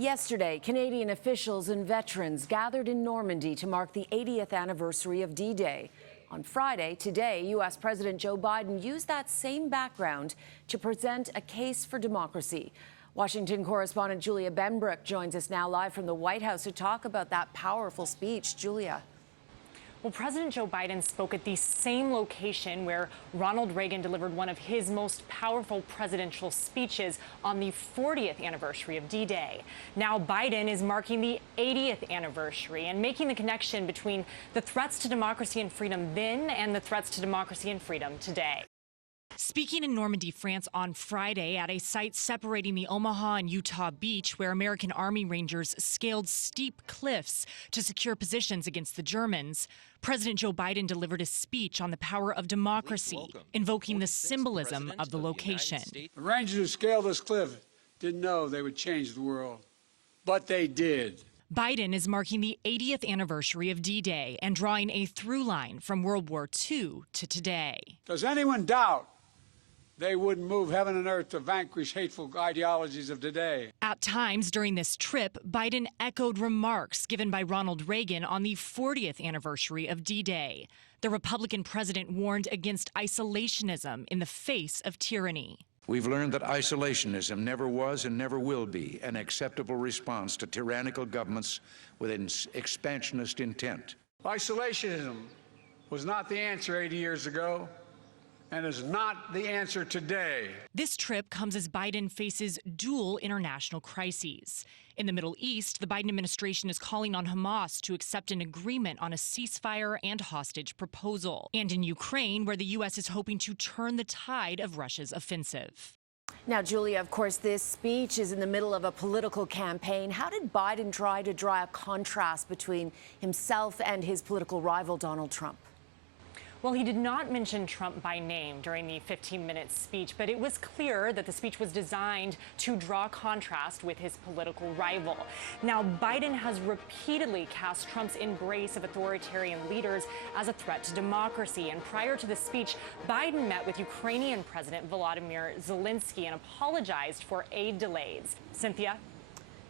Yesterday, Canadian officials and veterans gathered in Normandy to mark the 80th anniversary of D-Day. On Friday, today, U.S. President Joe Biden used that same background to present a case for democracy. Washington correspondent Julia Benbrook joins us now live from the White House to talk about that powerful speech. Julia. Well, President Joe Biden spoke at the same location where Ronald Reagan delivered one of his most powerful presidential speeches on the 40th anniversary of D-Day. Now Biden is marking the 80th anniversary and making the connection between the threats to democracy and freedom then and the threats to democracy and freedom today. Speaking in Normandy, France on Friday at a site separating the Omaha and Utah beach where American Army Rangers scaled steep cliffs to secure positions against the Germans, President Joe Biden delivered a speech on the power of democracy, invoking the symbolism of the location. The Rangers who scaled this cliff didn't know they would change the world, but they did. Biden is marking the 80th anniversary of D-Day and drawing a through line from World War II to today. Does anyone doubt they wouldn't move heaven and earth to vanquish hateful ideologies of today? At times during this trip, Biden echoed remarks given by Ronald Reagan on the 40th anniversary of D-Day. The Republican president warned against isolationism in the face of tyranny. We've learned that isolationism never was and never will be an acceptable response to tyrannical governments with an expansionist intent. Isolationism was not the answer 80 years ago, and is not the answer today. This trip comes as Biden faces dual international crises. In the Middle East, the Biden administration is calling on Hamas to accept an agreement on a ceasefire and hostage proposal. And in Ukraine, where the U.S. is hoping to turn the tide of Russia's offensive. Now, Julia, of course, this speech is in the middle of a political campaign. How did Biden try to draw a contrast between himself and his political rival, Donald Trump? Well, he did not mention Trump by name during the 15-minute speech, but it was clear that the speech was designed to draw contrast with his political rival. Now, Biden has repeatedly cast Trump's embrace of authoritarian leaders as a threat to democracy. And prior to the speech, Biden met with Ukrainian President Volodymyr Zelensky and apologized for aid delays. Cynthia?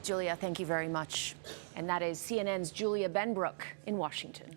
Julia, thank you very much. And that is CNN's Julia Benbrook in Washington.